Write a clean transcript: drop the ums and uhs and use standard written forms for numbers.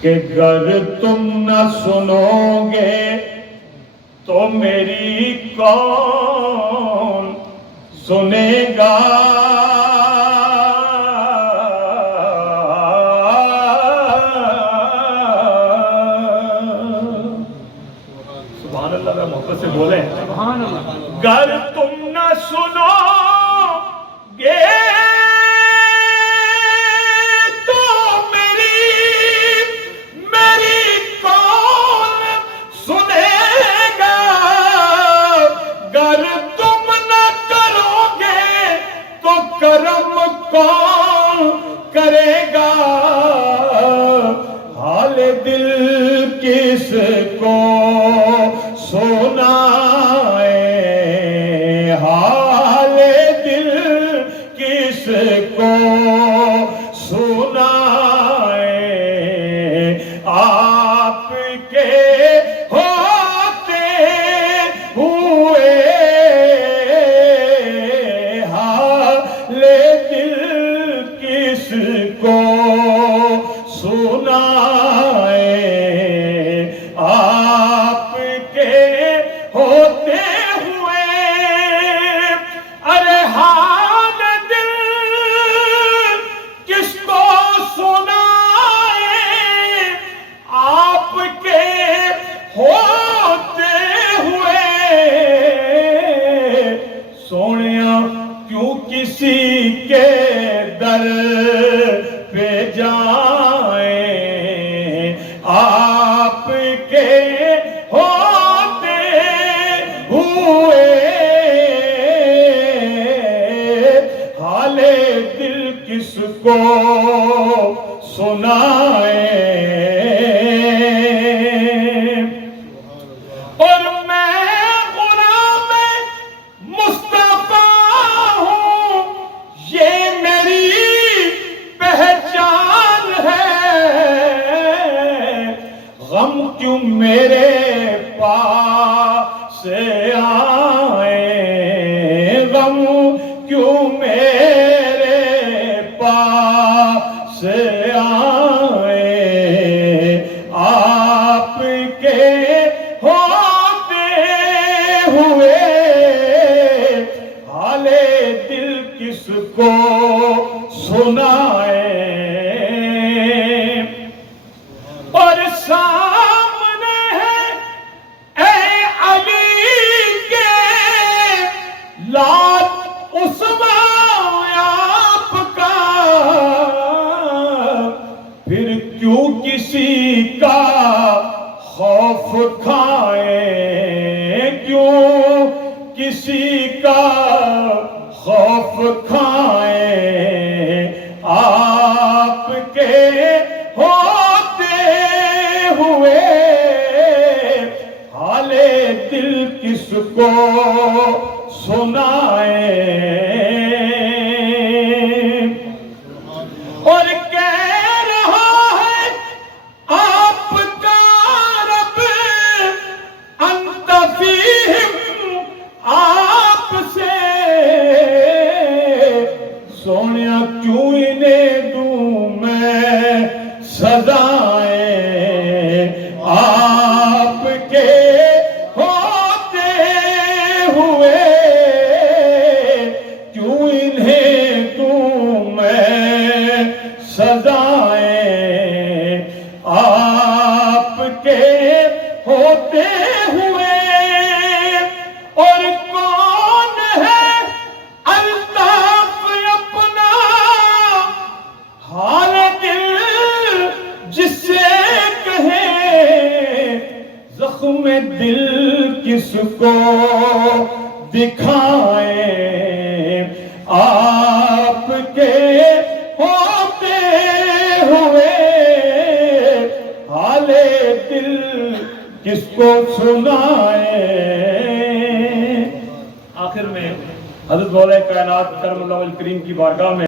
کہ گر تم نہ سنو گے تو میری کون سنے گا؟ سبحان اللہ، میں محبت سے بولیں سبحان اللہ۔ گر تم نہ سنو گے کرم کون کرے گا؟ حال دل کس کو سنائے؟ حال دل کس کو سنائے؟ آپ کے ہوتے ہوئے دل کس کو سنائے؟ آپ کے ہوتے ہوئے ارے حال دل کس کو سنائے؟ آپ کے ہوتے ہوئے سونیا کیوں کسی کے در پہ جائیں؟ آپ کے ہوتے ہوئے حال دل کس کو سنائیں؟ اور میں غلام مصطفیٰ ہوں، یہ میری پہچان ہے۔ غم کیوں میرے پاس آئے؟ غم کیوں میرے پاس آئے؟ آپ کے ہوتے ہوئے حال دل کس کو سنائے؟ اور سامنے ہے اے علی کے لال عثمان آپ کا، پھر کیوں کسی کا خوف کھائیں؟ کیوں کسی کا خوف کھائیں؟ آپ کے ہوتے ہوئے حال دل کس کو سنائیں؟ اور کہہ رہا ہے آپ کا رب انت فیہم، آپ سے سونیا کیوں انہیں دوں میں سزائیں؟ آپ کے ہوتے ہوئے کیوں انہیں دوں میں سزائیں؟ آپ کے ہوتے ہوئے اور کون ہے الطاف اپنا حال دل جس سے کہیں؟ زخم دل کس کو دکھائیں؟ آپ کے ہوتے ہوئے حال دل کس کو سنائیں؟ آخر میں حضرت مولا کائنات کرم اللہ وجہ کریم کی بارگاہ میں